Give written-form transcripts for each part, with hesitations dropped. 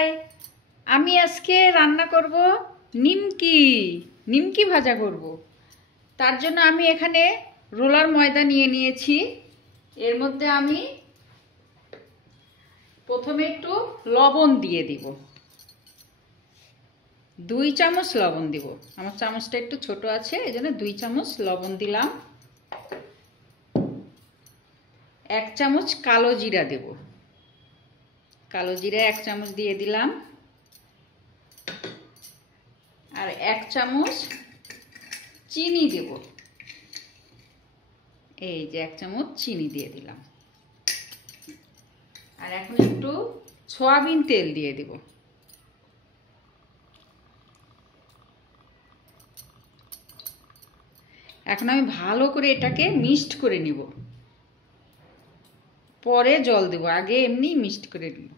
High, আমি আজকে রান্না করব নিমকি নিমকি ভাজা করব। তার জন্য আমি এখানে রোলার ময়দা নিয়ে নিয়েছি। এর মধ্যে আমি প্রথমে একটু লবণ দিয়ে দিব, 2 চামচ লবণ দিব। আমার চামচটা একটু ছোট আছে, এজন্য 2 চামচ লবণ দিলাম। 1 চামচ কালো জিরা দেব, কালো জিরা 1 চামচ দিয়ে দিলাম। আর 1 চামচ চিনি দেব, এই যে 1 চামচ চিনি দিয়ে দিলাম। আর এখন একটু সয়াবিন তেল দিয়ে দেব। এখন আমি ভালো করে এটাকে মিক্সড করে নিব, পরে জল দেব, আগে এমনি মিক্সড করে নিব।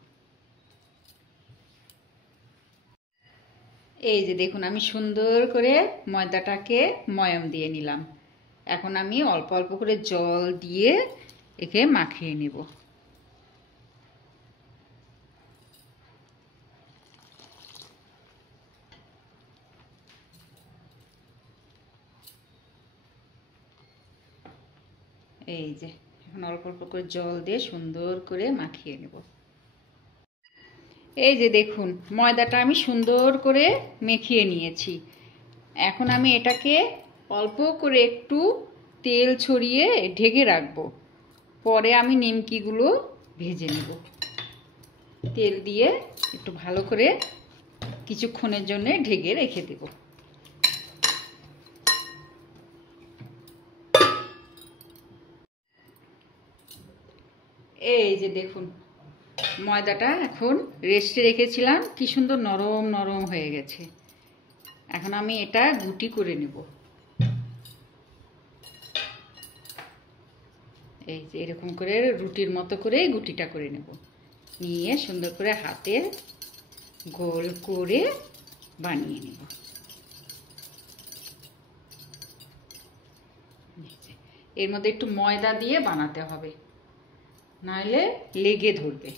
এই যে দেখুন, আমি সুন্দর করে ময়দাটাকে ময়াম দিয়ে নিলাম। এখন আমি অল্প অল্প করে জল দিয়ে একে মাখিয়ে নেব। এই যে এখন অল্প অল্প করে জল দিয়ে সুন্দর করে মাখিয়ে নেব। এই যে দেখুন, ময়দাটা আমি সুন্দর করে মেখিয়ে নিয়েছি। এখন আমি এটাকে অল্প করে একটু তেল ছড়িয়ে ঢেকে রাখবো, পরে আমি নিমকিগুলো ভেজে নেব। তেল দিয়ে একটু ভালো করে কিছুক্ষণের জন্য ঢেকে রেখে দেব। এই যে দেখুন, ময়দাটা এখন রেস্টে রেখেছিলাম, কি সুন্দর নরম নরম হয়ে গেছে। এখন আমি এটা গুটি করে নেব। এই যে এরকম করে রুটির মতো করে গুটিটা করে নেব, নিয়ে সুন্দর করে হাতে গোল করে বানিয়ে নেব। এর মধ্যে একটু ময়দা দিয়ে বানাতে হবে, নাহলে লেগে ধরবে।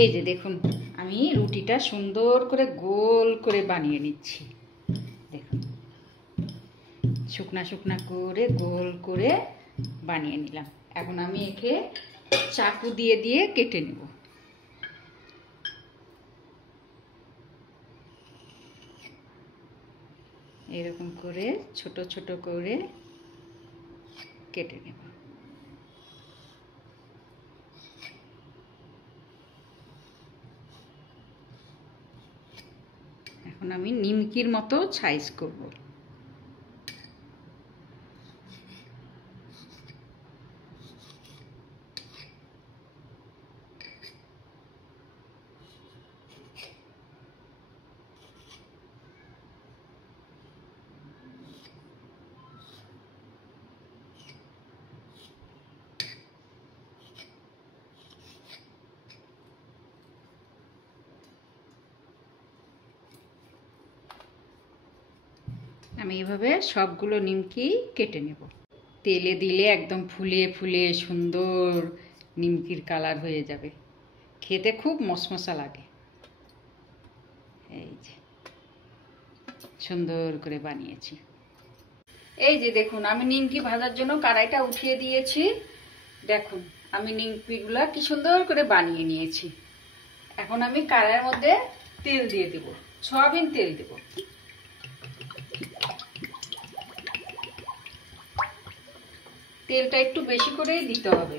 এই যে দেখুন, আমি রুটিটা সুন্দর করে গোল করে বানিয়ে নিচ্ছি। দেখুন, শুকনা শুকনা করে গোল করে বানিয়ে নিলাম। এখন আমি একে চাকু দিয়ে দিয়ে কেটে নেব। এরকম করে ছোট ছোট করে কেটে নেব। এখন আমি নিমকির মতো সাইজ করব। আমি এইভাবে সবগুলো নিমকি কেটে নেব। তেলে দিলে একদম ফুলে ফুলে সুন্দর নিমকির কালার হয়ে যাবে, খেতে খুব মশমশা লাগে। এই যে সুন্দর করে বানিয়েছি। এই যে দেখুন, আমি নিমকি ভাজার জন্য কড়াইটা উঠিয়ে দিয়েছি। দেখুন, আমি নিমকিগুলা কি সুন্দর করে বানিয়ে নিয়েছি। এখন আমি কড়াইয়ের মধ্যে তেল দিয়ে দেব, সয়াবিন তেল দেব। তেলটা একটু বেশি করেই দিতে হবে,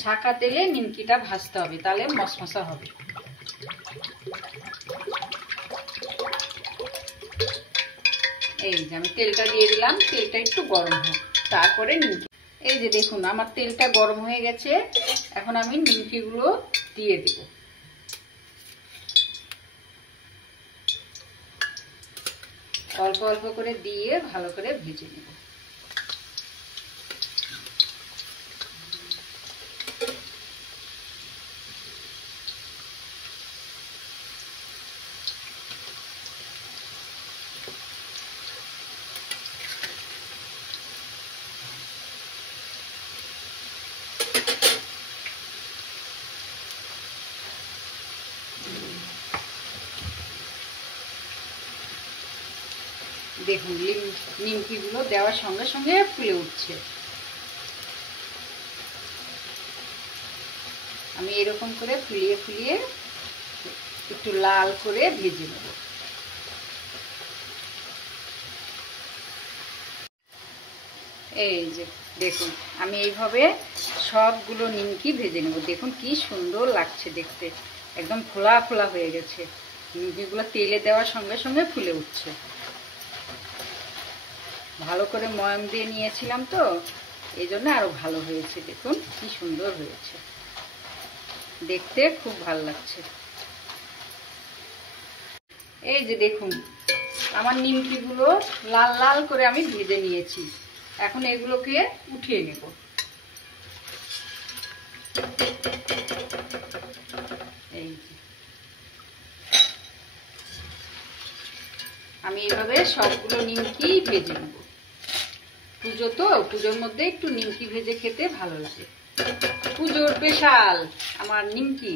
ছাকা তেলে নিমকিটা ভাজতে হবে, তাহলে মশমশা হবে। এই যে আমি তেলটা দিয়ে দিলাম, তেলটা একটু গরম হোক, তারপরে নিমকি। এই যে দেখুন, আমার তেলটা গরম হয়ে গেছে। এখন আমি নিমকিগুলো দিয়ে দিব। অল্প অল্প করে দিয়ে ভালো করে ভেজে নেব। দেখুন নিমকিগুলো দেওয়ার সঙ্গে সঙ্গে ফুলে উঠছে। আমি এরকম করে ফুলিয়ে ফুলিয়ে একটু লাল করে ভেজে নেব। এই যে দেখুন আমি এইভাবে সবগুলো নিমকি ভেজে নেব। দেখুন কি সুন্দর লাগছে দেখতে, একদম ফোলা ফোলা হয়ে গেছে। নিমকিগুলো তেলে দেওয়ার সঙ্গে সঙ্গে ফুলে উঠছে। ভালো করে ময়াম দিয়ে নিয়েছিলাম তো, এই জন্য আরো ভালো হয়েছে। দেখুন কি সুন্দর হয়েছে, দেখতে খুব ভালো লাগছে। এই যে দেখুন আমার নিমকিগুলো লাল লাল করে আমি ভেজে নিয়েছি। এখন এগুলোকে উঠিয়ে নেব। এই যে আমি এইভাবে সবগুলো নিমকি ভেজে নেব। পুজো তো, পুজোর মধ্যে একটু নিমকি ভেজে খেতে ভালো লাগে। পুজোর স্পেশাল আমার নিমকি।